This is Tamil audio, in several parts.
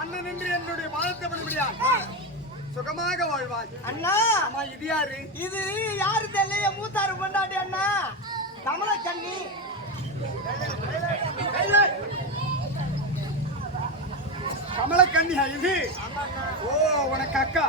அண்ணன் என்று என்னுடைய பாதத்தை படிப்படியா சுகமாக வாழ்வாய். அண்ணா! ஆமா இது யாரு? இது யாரு தெரியல? மூத்தாரு கொண்டாடி அண்ணா. கமலக்கண்ணி. கமலக்கன்னியா இது? ஓ உனக்கு அக்கா.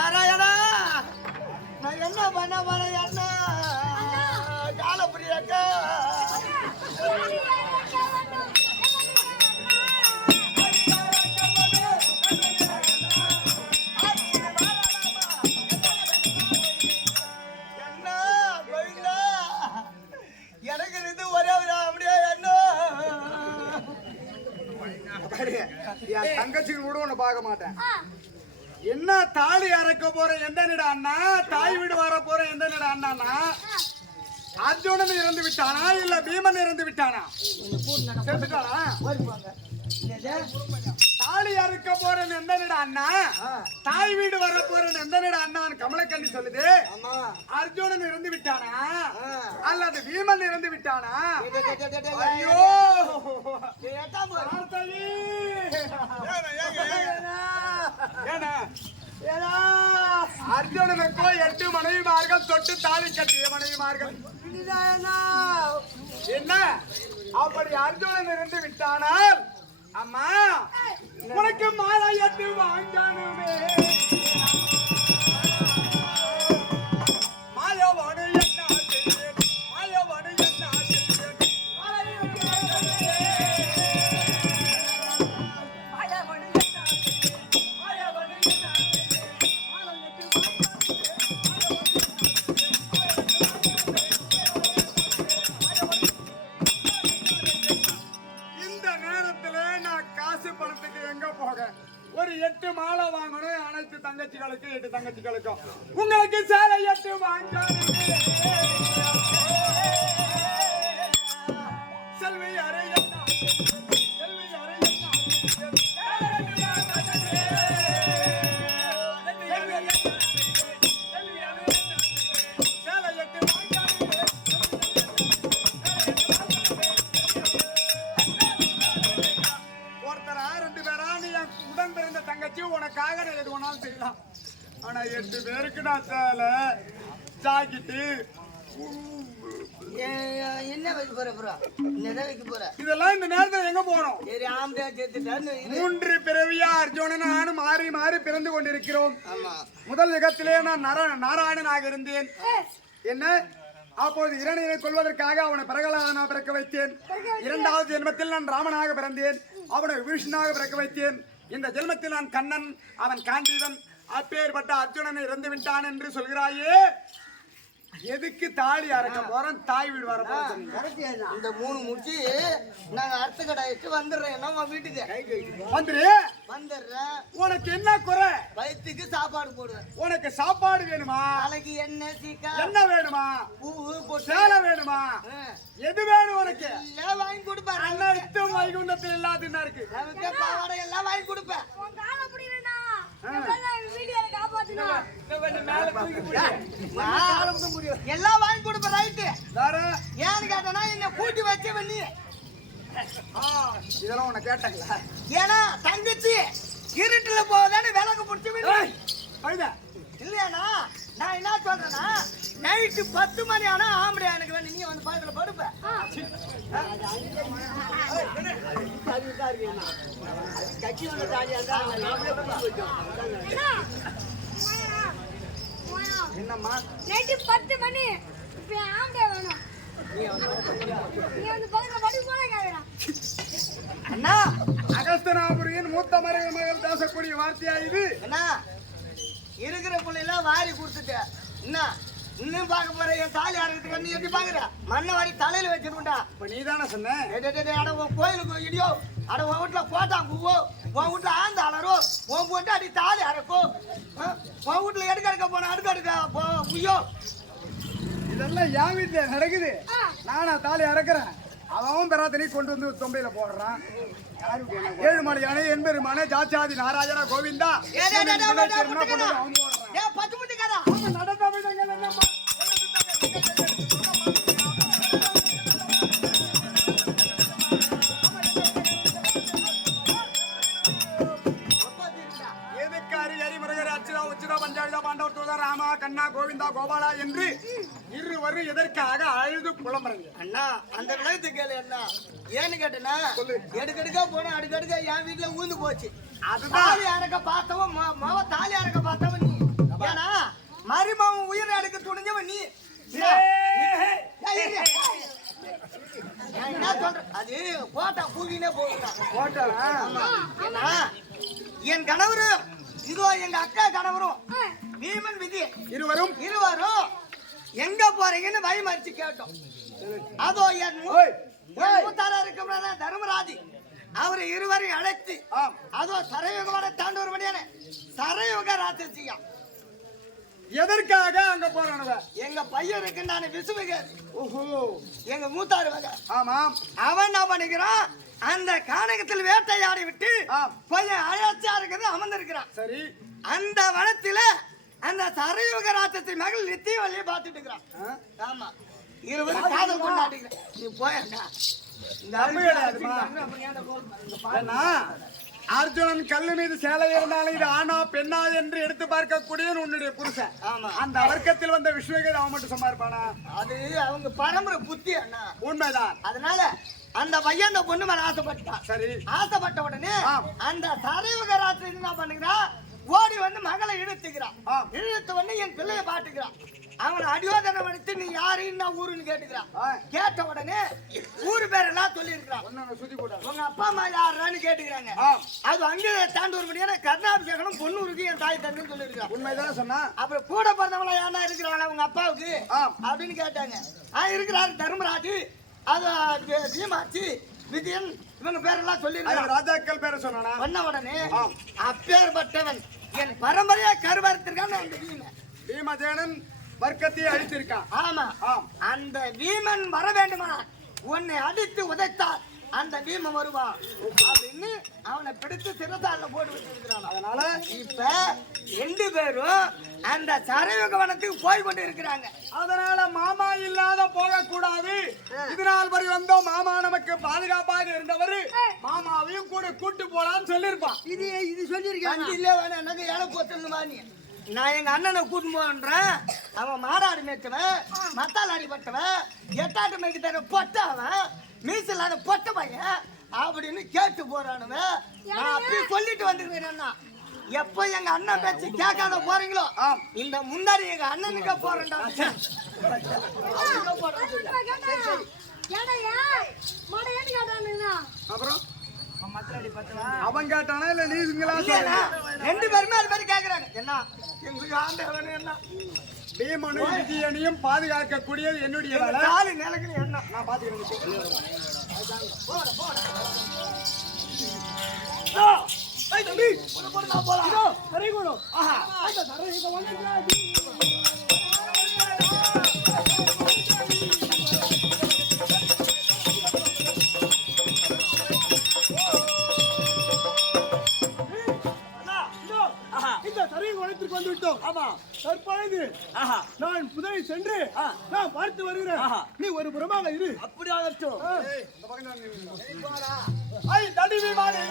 நாராயணா! நான் என்ன பண்ண போறேன் அண்ணா? காலப்பிரியாக்கா என்ன தாலி அறக்க போற எந்த நிட அண்ணா? தாய் வீடு வர போற எந்த நிட அண்ணானா அர்ஜுனன் இறந்து விட்டானா? இல்ல பீமன் இறந்து விட்டானா? தாலி அறுக்க போறேன் எந்த நிட அண்ணா? தாய் வீடு வர போறேன் எந்த நிட அண்ணான்னு கமலக்கண்ணி சொல்லுது. அர்ஜுனன் இறந்து விட்டானா? அல்லது பீமன் இறந்து விட்டானா? ஐயோ எட்டாம் போய் பார்த்தாயி. ஏன்னா ஏடா அர்ஜுனனுக்கோ எட்டு மனைவிமார்கள் தொட்டு தாலி கட்டிய மனைவிமார்கள். என்ன? அப்படி அர்ஜுனன் இருந்து விட்டானால் அம்மா உனக்கு மாலை எட்டு வாங்கணுமே. உனக்காக நான் எது வேணாலும் செய்யலாம். ஆனா எட்டு பேருக்கு நான் சேலை ஜாக்கெட்டு என்ன வைக்க போற ப்ரோ என்னதான் வைக்க போற? இதெல்லாம் இந்த நேரத்துல எங்க போனோம் சரி ஆம்படியா சேர்த்துட்டான்னு. மூன்று பிறவியா அர்ஜுனன் நானும் மாறி மாறி பிறந்து கொண்டிருக்கிறோம். ஆமா. முதல் யுகத்திலே நான் நர நாராயணனாக இருந்தேன். என்ன? அப்போது இரணியனை கொள்வதற்காக அவனை பிரகலாதனாக பிறக்க வைத்தேன். இரண்டாவது ஜென்மத்தில் நான் ராமனாக பிறந்தேன். அவனை விஷ்ணுவாக பிறக்க வைத்தேன். இந்த ஜென்மத்தில் நான் கண்ணன் அவன் காண்டீவன் அப்பேற்பட்ட அர்ஜுனனை இறந்து விட்டான் என்று சொல்கிறாயே. எதுக்கு தாலி அறக்க போறேன்? தாய் வீடு வர போறேன் இந்த மூணு முடிச்சு நாங்க அடுத்த கடாயிட்டு வந்துடுறேன் நம்ம வீட்டுக்கு. வந்துரு. வந்துடுறேன். உனக்கு என்ன குறை? வயிற்றுக்கு சாப்பாடு போடுவேன். உனக்கு சாப்பாடு வேணுமா? நாளைக்கு எண்ணெய் சீக்கா என்ன வேணுமா? பொட்டு. சேலை வேணுமா? எது வேணும் உனக்கு? எல்லாம் வாங்கி கொடுப்பேன். அனைத்தும் வைகுண்டத்தில் இல்லாதுன்னா இருக்கு? பாவாடை எல்லாம் வாங்கி கொடுப்பேன். எல்லாம் வாங்கி கொடுப்பேன் ரைட்டு ஏன்னு கேட்டனா என்ன கூட்டி நீ. ஆ, இதெல்லாம் உன்னை கேட்டங்களா? ஏன்னா தங்கச்சி இருட்டுல போதானே விளக்கு கழுத இல்லையாண்ணா? நான் என்ன சொல்றேன்னா நைட்டு பத்து மணி ஆனா ஆம்படியா எனக்கு வேணும். நீ வந்து பக்கத்துல படுப்ப. என்னம்மா? நைட்டு பத்து மணி. இப்ப ஆம்படியா வேணும். அண்ணா. அகஸ்தனாபுரியின் மூத்த மறைவு மகள் பேசக்கூடிய வார்த்தையா இது? என்ன இருக்கிற பிள்ளைலாம் வாரி கொடுத்துட்ட என்ன இன்னும் பார்க்க போற என் தாலி அறக்கிறதுக்கு நீ எப்படி பாக்குற மண்ணை வாரி தலையில வச்சிருக்கா இப்ப நீ தானே சொன்ன அட உன் கோயிலுக்கு இடியோ அட உன் வீட்டுல போட்டா பூவோ உன் வீட்டுல ஆந்த அலரோ உன் போட்டு அடி தாலி அறக்கோ? உன் வீட்டுல எடுக்க எடுக்க போன அடுக்க எடுக்க போ உய்யோ. இதெல்லாம் வீட்டுல நடக்குது. நானா தாலி அறக்குறேன் அவன் பெறாத்தனி கொண்டு வந்து தொம்பையில போடுறான் ஏழு மணி யானை எண்பெருமான ஜாச்சாதி நாராயணா கோவிந்தா. அவன் போடுறான். நடந்த ராமா கண்ணா கோவிந்தா கோபாலா என்று இருவரும் எதற்காக அழுது புலம்புறீங்க அண்ணா அந்த விளையத்து கேளு அண்ணா. ஏன்னு கேட்டேன்னா எடுக்கடுக்கா போனா அடுக்கடுக்கா என் வீட்டுல ஊந்து போச்சு. அதுதான். தாலி அறக்க பார்த்தவன் மவ தாலி அறக்க பார்த்தவன் நீ. ஏன்னா மருமவன் உயிரை எடுக்க துணிஞ்சவன் நீ. என்ன? சொல்றேன்? அது போட்டா கூவினே போகுதுடா. போட்டா என் கணவரு இதோ எங்க அக்கா கணவரும் பீமன் விதி. இருவரும். இருவரும் எங்க போறீங்கன்னு வழிமறிச்சு கேட்டோம். அதோ என் மூத்தாரா இருக்கிற தர்மராஜி. அவரை இருவரையும் அழைத்து ஆம். அதோ சரயுகமான தாண்டவர் மணியான சரயுக ராத்திரிச்சியா எதற்காக அங்க போறானவ எங்க பையனுக்கு நான் விசுவகாதி ஓஹோ. எங்க மூத்தாரு வகை ஆமாம். அவன் என்ன பண்ணிக்கிறான் அந்த கானகத்தில் வேட்டையாடி விட்டு. கொஞ்சம் அழச்சியா இருக்கிறது அமர்ந்திருக்கிறான். சரி. அந்த வனத்தில அந்த சரயுக ராத்தத்தை மகள் நித்தியவல்லியை பார்த்துட்டு இருக்கிறான்? ஆமா. இருவரும் காதல் கொண்டாடிக்கிறேன் நீ. ஏன்னா, அர்ஜுனன் கல்லு மீது சேலை இருந்தாலும் இது ஆணா பெண்ணா என்று எடுத்து பார்க்கக்கூடியவன் உன்னுடைய புருஷன். அந்த வர்க்கத்தில் வந்த விஸ்வகர் அவன் மட்டும் சும்மா இருப்பானா? அது அவங்க பரம்பரை புத்தி அண்ணா. உண்மைதான். அதனால அந்த பையன் அந்த பொண்ணு மேல ஆசைப்பட்டான் சரி. ஆசைப்பட்ட உடனே. அந்த சரயுக ராத்திரி என்ன பண்ணுகிறான் ஓடி வந்து மகளை இழுத்துக்கிறான். இழுத்து வந்து என் பிள்ளைய பாட்டுக்கிறான் அவனை அடியோதனை எடுத்து நீ யாரு? என்ன ஊருன்னு கேட்டுக்கிறான். கேட்ட உடனே ஊரு பேரெல்லாம் சொல்லி இருக்கிறான் ஒன்னு சுத்தி போட்டான் உங்க அப்பா அம்மா யாருன்னு கேட்டுக்கிறாங்க. அது அங்கே தாண்டூர் முடியான கருணாபிஷேகனும் பொண்ணூருக்கு என் தாய் தந்துன்னு சொல்லியிருக்கான் உண்மைதான் சொன்னா? அப்புறம் கூட பிறந்தவங்களா யாரா இருக்கிறாங்களா உங்க அப்பாவுக்கு. அப்படின்னு கேட்டாங்க. ஆ இருக்கிறாரு தர்மராஜ். அது பீமாச்சி விஜயன் இவங்க பேரெல்லாம் சொல்லியிருக்காங்க ராஜாக்கள் பேரை சொன்னானா? பண்ண உடனே. அப்பேற்பட்டவன். என் பரம்பரையா கருவறுத்திருக்கான்னு அந்த வீமன். பீமசேனன் வர்க்கத்தை அழித்திருக்கான். ஆமா. ஆம். அந்த வீமன் வர வேண்டுமா? உன்னை அடித்து உதைத்தால் அந்த பீமன் வருவான் அப்படின்னு அவனை பிடித்து சிறத்தால போட்டு வச்சிருக்கிறான். அதனால இப்ப ரெண்டு பேரும் அந்த சரயுக வனத்துக்கு போய் கொண்டு இருக்கிறாங்க. அதனால மாமா இல்லாத போக கூடாது இதனால் வரை வந்தோம். மாமா நமக்கு பாதுகாப்பாக இருந்தவர். மாமாவையும் கூட கூட்டு போலான்னு சொல்லிருப்பான் இது இது சொல்லியிருக்காங்க இல்ல வேணாம் எனக்கு இலை போத்தணுமா நீ. நான் எங்க அண்ணனை கூட்டிட்டு போன்றேன் அவன் மாடாடு மேய்ச்சவன் மத்தால் அடிபட்டவன் எட்டாட்டு மேய்க்கு தர பொட்டவன் மீசல் இல்லாத பொட்ட பையன் அப்படின்னு கேட்டு போறானுவன் நான் அப்பயே சொல்லிட்டு வந்துருக்கேன் அண்ணா. எப்போ எங்க அண்ணன் பேச்சு கேட்காத போறீங்களோ. இந்த முன்னாடி எங்க அண்ணனுக்கு போறேன்டா. அப்புறம்? அவன் கேட்டானா இல்ல நீங்களா ரெண்டு பேருமே அது மாதிரி கேக்குறாங்க என்ன? எங்களுக்கு ஆண்டவன் என்ன பீமனும் விஜயனையும் பாதுகாக்கக்கூடியது என்னுடைய நிலக்கணும் என்ன? நான் பாத்துக்கிறேன் தம்பி. போலாம் குடு ஆஹா. வந்து விட்டோம் ஆமா தற்பொழுது நான் புதரை சென்று நான் பார்த்து வருகிறேன். நீ ஒரு புறமாக இரு. அப்படி ஆகட்டும் இந்த பக்கம் தான் நில்லு. ஐ தடி விமானி.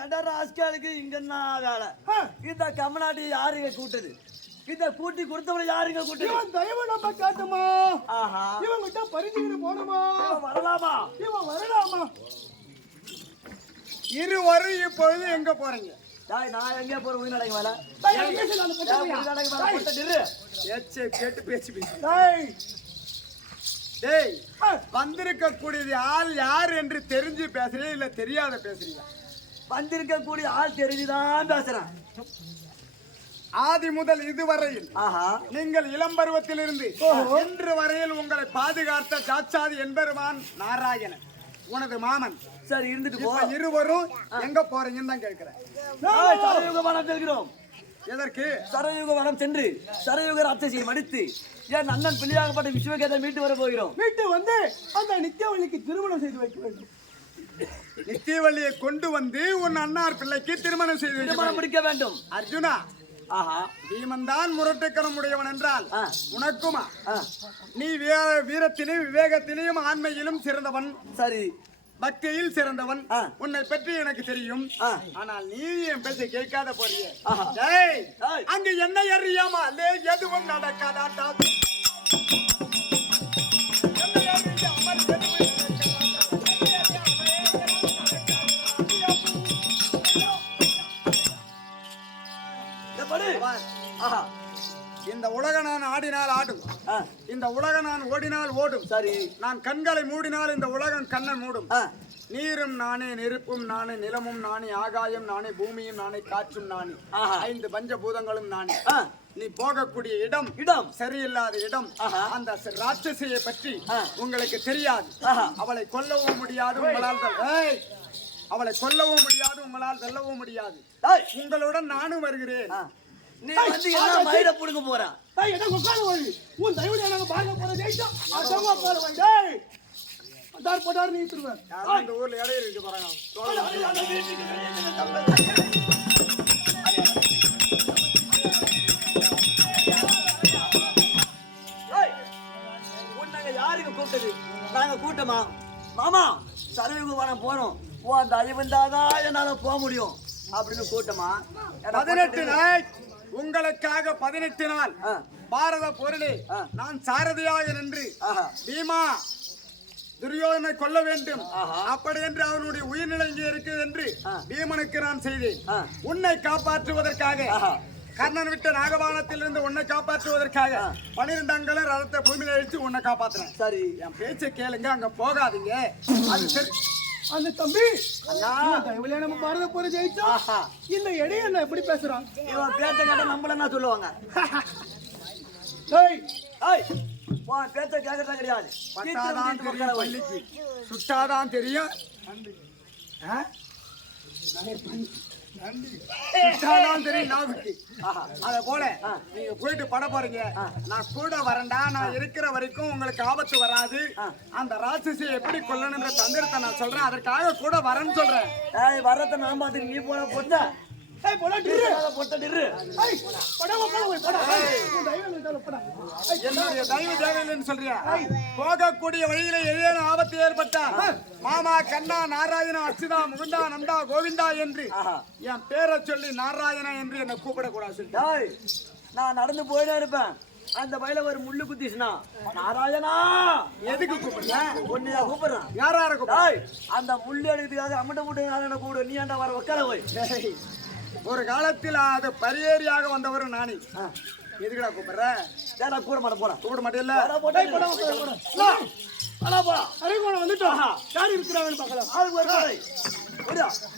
இந்த எடர ஆஸ்காலுக்கு இங்க என்ன வேலை? ஆ, இந்த கமநாட்டி யாருங்க கூட்டது? இந்த கூட்டி கொடுத்தவனை யாருங்க கூட்டது? இவன் தயவு நம்ம காட்டுமா? ஆஹா. இவன் கிட்ட பரிசுகிட்டு போகணுமா? இவன் வரலாமா? இவன் வரலாமா? இருவரும் இப்பொழுது எங்க போறீங்க? டேய், நான் எங்கே போற? உயிர் நடக்க வேலை கேட்டு பேச்சு பேசு. டேய், டேய் டேய், வந்திருக்கக்கூடியது ஆள் யார் என்று தெரிஞ்சு பேசுறீங்க இல்ல தெரியாத பேசுறீங்க வந்திருக்கக்கூடிய ஆள் தெரிஞ்சுதான் பேசுறேன். ஆதி முதல் இதுவரையில் நீங்கள் இளம் பருவத்திலிருந்து இன்று வரையில் உங்களை பாதுகாத்த சாட்சாதி என்பெருமான் நாராயணன் உனது மாமன். சரி இருந்துட்டு போ. இருவரும் எங்க போறீங்கன்னு தான் கேட்கிறேன். செல்கிறோம். எதற்கு? சரயுக வனம் சென்று சரயுக ராட்சசியை மடித்து என் அண்ணன் பிள்ளையாகப்பட்ட விஸ்வகேதை மீட்டு வர போகிறோம். வீட்டு வந்து அந்த நித்தியவழிக்கு திருமணம் செய்து வைக்க வேண்டும். நித்தியவள்ளியை கொண்டு வந்து உன் அண்ணார் பிள்ளைக்கு திருமணம் செய்து திருமணம் முடிக்க வேண்டும். அர்ஜுனா ஆஹா. பீமன் தான் முரட்டுக்கரம் உடையவன் என்றால். உனக்குமா? நீ வீர- வீரத்திலும் விவேகத்திலும் ஆண்மையிலும் சிறந்தவன். சரி. பக்தியில் சிறந்தவன். உன்னை பற்றி எனக்கு தெரியும். ஆனால் நீ என் பேச்சை கேட்காத போறிய. அங்க என்ன அறியாமா எதுவும் நடக்காதாட்டா? இந்த உலக நான் ஓடினால் ஓடும். சரி. நான் கண்களை மூடினால் இந்த உலகம் கண்ணை மூடும். நீரும் நானே நெருப்பும் நானே நிலமும் நானே ஆகாயம் நானே பூமியும் நானே காற்றும் நானே. ஐந்து பஞ்சபூதங்களும் நானே. ஆ, நீ போகக்கூடிய இடம் இடம். சரியில்லாத இடம். அந்த ராட்சசியை பற்றி. உங்களுக்கு தெரியாது. அவளை கொல்லவும் முடியாது உங்களால்! அவளை கொல்லவும் முடியாது உங்களால் வெல்லவும் முடியாது. டேய், உங்களுடன் நானும் வருகிறேன். நீ வந்து என்ன மயிரை புடுங்க போற. டேய், எனக்கு உட்கார வழி? உன் தயவுல நாங்க பார்க்க போற ஜெயிச்சா அதான் உட்கார வழி. டேய் பட்டார் பட்டார் நீ திருவேன் இந்த ஊர்ல இடையில இருக்கு பாருங்க. ஏய், கூப்பிட்டது? நாங்க கூட்டமா? மாமா சரயுக வனம் போறோம் உன் தயவுந்தாதான் என்னால போக முடியும். அப்படின்னு கூட்டமா? பதினெட்டு நாள் உங்களுக்காக பதினெட்டு நாள் பாரத போரிலே ஆ. நான் சாரதியாக நின்று பீமா துரியோதனை கொல்ல வேண்டும். அப்படி என்று அவனுடைய உயிர்நிலை இங்கே இருக்குது என்று. பீமனுக்கு நான் செய்தேன். உன்னை காப்பாற்றுவதற்காக. கர்ணன் விட்ட நாகபானத்திலிருந்து உன்னை காப்பாற்றுவதற்காக. பனிரெண்டு அங்கல ரதத்தை பூமியில உன்னை காப்பாத்துறேன் சரி என் பேச்சை கேளுங்க அங்க போகாதீங்க அது சரி அந்த தம்பி தயவுல நம்ம பாரத போற ஜெயிச்சா இந்த இடையே என்ன எப்படி பேசுறான்? இவன் பேச்ச கேட்ட நம்மள சொல்லுவாங்க? டேய் ஏய் உன் பேச்ச கேட்கறதா கிடையாது. பட்டாதான் தெரியும். பள்ளிக்கு. சுட்டாதான் தெரியும். ஆ? சுட்டாதான் தெரியும் ஆஹா அத போல ஆ. நீங்க போயிட்டு பட போறீங்க நான் கூட வரேன்டா நான் இருக்கிற வரைக்கும் உங்களுக்கு ஆபத்து வராது ஆ. அந்த ராட்சசியை எப்படி கொல்லணுன்ற தந்திரத்தை நான் சொல்றேன் அதற்காக கூட வரேன்னு சொல்றேன் ஏய் வர்றத நான் பார்த்து நீ போன பொட்ட ஏய் போடா டிரு பொட்ட நிறு ஏய் படா உட்கார போய் படா. ஏய், உன் தயவுல இருந்தால படா. ஏய், என்னுடைய தயவு தேவையில்லைன்னு சொல்றியா? போகக்கூடிய வழியில ஏதேனும் ஆபத்து ஏற்பட்டா மாமா கண்ணா நாராயணா அச்சுதா முகுந்தா நந்தா கோவிந்தா என்று என் பேரை சொல்லி நாராயணா என்று என்னை கூப்பிடக்கூடாது சொல்லி. டேய் நான் நடந்து போயிட்டே இருப்பேன். அந்த வயல ஒரு முள்ளு குத்திச்சுனா நாராயணா! எதுக்கு கூப்பிடுற? ஒன்னு நான் கூப்பிடுறேன். கூப்பிடுற? டேய் அந்த முள்ளு எடுக்கிறதுக்காக அம்மட்ட முட்டை நாராயண கூப்பிடு நீ ஏன்டா வர உட்கார போய்? ஒரு காலத்தில் அது பரியேறியாக வந்தவர் நானி. எதுக்குடா கூப்பிடுற? டேய் நான் கூட மாட்ட போறேன் கூப்பிட மாட்டேல்ல? போடா போடா போடா போடா வந்துட்டோம் யார் இருக்கிறாங்கன்னு பார்க்கலாம். ஆளுக்கு ஒரு கடை.